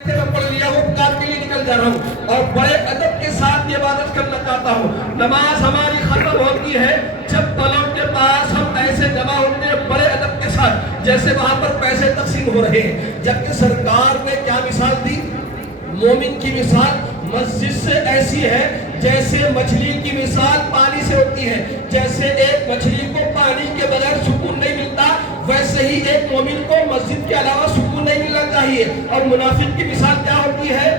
میں پڑھ لیا وہ کام کے لیے نکل جا رہا ہوں اور بڑے ادب کے ساتھ یہ عبادت کرنا چاہتا ہوں. نماز ہماری ختم ہوتی ہے جب پلوں کے پاس ہم ایسے جمع ہوتے ہیں بڑے ادب کے ساتھ جیسے وہاں پر پیسے تقسیم ہو رہے ہیں. جبکہ سرکار نے کیا مثال دی؟ مومن کی مثال مسجد سے ایسی ہے جیسے مچھلی کی مثال پانی سے ہوتی ہے. جیسے ایک مچھلی کو پانی کے بغیر سکون نہیں ملتا ویسے ہی ایک مومن کو مسجد کے علاوہ سکون نہیں ملنا چاہیے. اور منافق کی مثال کیا ہوتی ہے؟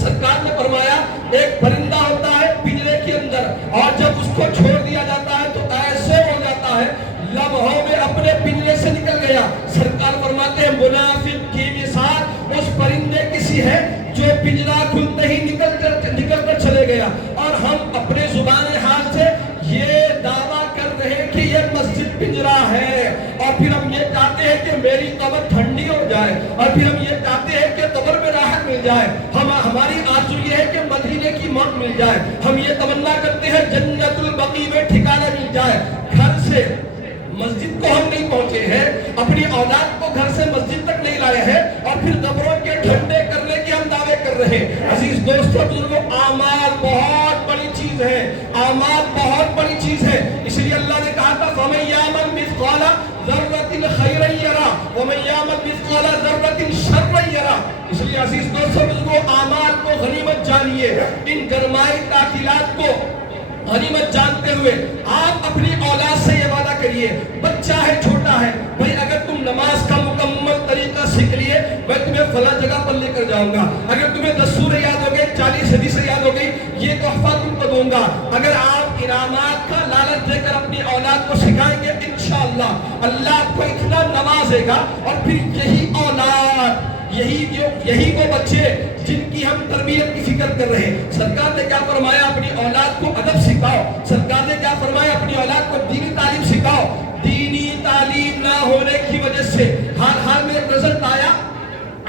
سرکار نے فرمایا ایک پرندہ ہوتا ہے پنجرے کے اندر اور جب اس کو چھوڑ دیا جاتا ہے تو ایسے ہو جاتا ہے لمحوں میں اپنے پنجرے سے نکل گیا. سرکار فرماتے ہیں منافق کی مثال اس پرندے کسی ہے جو پنجرا کھلتے ہی نکل کر چلے گیا. اور ہم اپنے زبان حال سے یہ دعویٰ کر رہے ہیں کہ یہ مسجد پنجرا ہے اور پھر ہم یہ چاہتے ہیں کہ میری قبر ٹھنڈی ہو جائے اور پھر ہم یہ چاہتے ہیں کہ قبر میں راحت مل جائے. ہماری آرزو یہ ہے کہ مدینے کی موت مل جائے. ہم یہ تمنا کرتے ہیں جنت البقیع میں ٹھکانہ مل جائے. گھر سے مسجد کو ہم نہیں پہنچے ہیں, اپنی اولاد کو گھر سے مسجد تک نہیں لائے ہیں اور پھر قبروں کے ٹھنڈے کرنے کے ہم دعوے کر رہے ہیں. عزیز دوستو بزرگوں, اعمال بہت بڑی چیز ہے, اعمال بہت بڑی چیز ہے. اس لیے اللہ نے کہا تھا فَمَن يَعْمَلْ مِثْقَالَ ذَرَّةٍ خَيْرًا يَرَهُ وَمَن يَعْمَلْ مِثْقَالَ ذَرَّةٍ شَرًّا يَرَهُ. اس لیے عزیز دوستو بزرگوں, اعمال کو غنیمت جانیے. ان گرمائی تعطیلات کو غنیمت جانتے ہوئے آپ اپنی اولاد سے یہ وعدہ کریے. بچہ ہے, چھوٹا ہے, بھئی اگر تم نماز کا مکمل طریقہ سیکھ لیے میں تمہیں فلاں جگہ پر لے کر جاؤں گا. اگر تمہیں 10 سورہ یاد ہو گئی, 40 حدیث یاد ہو گئی, یہ تحفہ تم کو دوں گا. اگر آپ انعامات کا لالچ دے کر اپنی اولاد کو سکھائیں گے انشاءاللہ اللہ آپ کو اتنا نوازے گا. اور پھر یہی اولاد, یہی وہ بچے جن کی ہم تربیت کی فکر کر رہے ہیں. سرکار نے کیا فرمایا؟ اپنی اولاد کو ادب سکھاؤ. سرکار نے کیا فرمایا؟ اپنی اولاد کو دینی تعلیم سکھاؤ. دینی تعلیم نہ ہونے کی وجہ سے حال میں ایک رزلٹ آیا,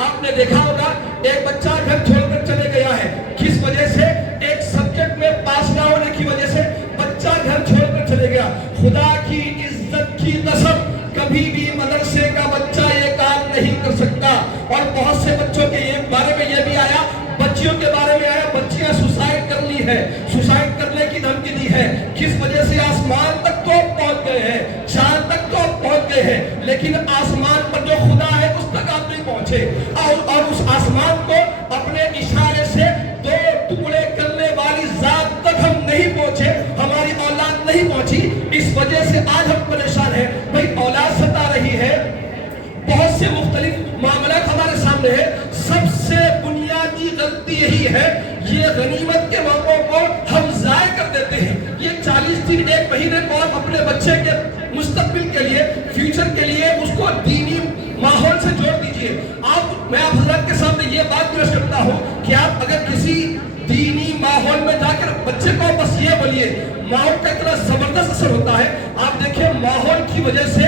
آپ نے دیکھا ہوگا, ایک بچہ گھر چھوڑ کر چلے گیا ہے. کس وجہ سے؟ ایک سبجیکٹ میں پاس نہ ہونے کی وجہ سے بچہ گھر چھوڑ کر چلے گیا. خدا کی عزت کی قسم کبھی بھی مدرسے کا بچہ یہ کام نہیں کر سکتا. اور بہت سے بچوں کے بارے میں یہ بھی آیا, بچیوں کے بارے میں آیا, بچیاں سوسائڈ کر لی ہے, سوسائڈ کرنے کی دھمکی دی ہے. کس وجہ سے؟ آسمان تک تو پہنچ گئے ہیں, چاند تک تو پہنچ گئے ہیں, لیکن آسمان پر جو خدا ہے اس تک آپ نہیں پہنچے. اور اس آسمان کو اپنے اشارے سے 2 ٹکڑے کرنے والی ذات تک ہم نہیں پہنچے, ہماری اولاد نہیں پہنچی. اس وجہ سے آج ہم پریشان ہیں. بھئی اولاد ستا رہی ہے, بہت سے مختلف معاملات ہمارے سامنے ہیں. سب سے بنیادی غلطی یہی ہے, یہ غنیمت کے موقعوں کو ہم ضائع کر دیتے ہیں. یہ 40 دن, 1 مہینے کو آپ اپنے بچے کے مستقبل کے لیے, فیوچر کے لیے اس کو دینی ماحول سے جوڑ دیجئے. میں آپ حضرات کے سامنے یہ بات پیش کرتا ہوں کہ آپ اگر کسی دینی ماحول میں جا کر بچے کو بس یہ بولیے, ماحول کا اتنا زبردست اثر ہوتا ہے. آپ دیکھیں ماحول کی وجہ سے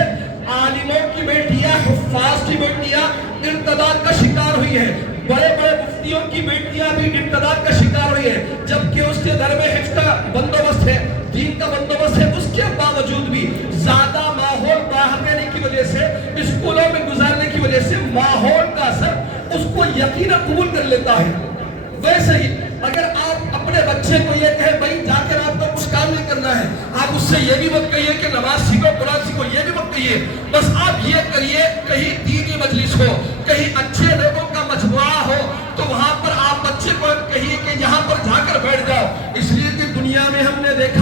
عالموں کی بیٹیاں, حفاظ کی بیٹیاں ارتداد کا شکار ہوئی ہے. بڑے بڑے مفتیوں کی بیٹیاں بھی ارتداد کا شکار ہوئی ہے, جبکہ اس کے گھر میں حفظ کا بندوبست ہے, دین کا بندوبست ہے. اس کے باوجود بھی زیادہ ماحول باہر دینے کی وجہ سے, اسکولوں میں گزارنے کی وجہ سے ماحول کا اثر اس کو یقیناً قبول کر لیتا ہے. ویسے ہی اگر آپ اپنے بچے کو یہ کہیں بھائی جا کر آپ کو کچھ کام نہیں کرنا ہے, آپ اس سے یہ بھی مت کہیے کہ نماز سیکھو, قرآن سیکھو, یہ بھی مت کہیے. بس آپ یہ کریے کہیں دینی مجلس ہو, کہیں اچھے لوگوں کا مجموعہ ہو, تو وہاں پر آپ بچے کو کہیے کہ یہاں پر جا کر بیٹھ جاؤ. اس لیے کہ دنیا میں ہم نے دیکھا